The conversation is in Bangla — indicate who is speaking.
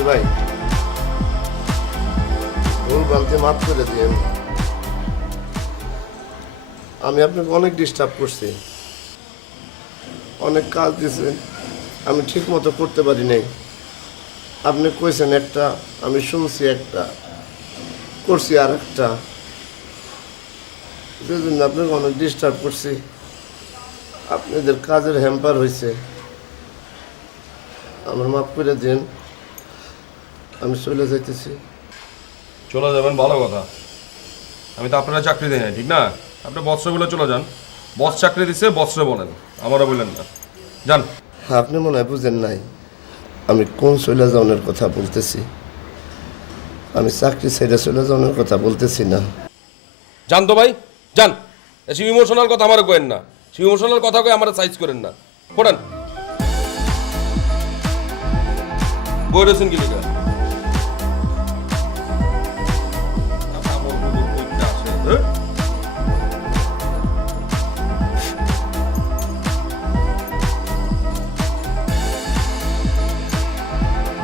Speaker 1: বলছি ভাই। ভুল ভ্রান্তি মাফ করে দিয়ে আমি আপনাকে অনেক ডিস্টার্ব করছি। অনেক কাজ দিয়েছেন আমি ঠিক মতো করতে পারি নাই। আপনি কইছেন একটা, আমি শুনছি একটা, করছি আর একটা সেজন্য আপনাকে অনেক ডিস্টার্ব করছি। আপনাদের কাজের হ্যাম্পার হয়েছে আমার মাফ করে দিন। আমি চলে যাইতেছি।
Speaker 2: চলে যাবেন ভালো কথা। আমি তো আপনারা চাকরি দিই না ঠিক না? আপনি বৎসগুলো চলে যান। বস চাকরি দিছে বৎসরে বলেন। আমারও বললেন না। যান।
Speaker 1: আপনি মনে হয় বুঝেন নাই আমি কোন চলে যাওয়ার কথা বলতেছি? আমি চাকরি ছেড়ে চলে যাওয়ার কথা বলতেছি না।
Speaker 2: যান তো ভাই যান। এসব ইমোশনাল কথা আমারও কেন না। সে ইমোশনাল কথা কয়ে আমার সাইজ করেন না। পড়েন। বই রয়েছেন কি লিখা?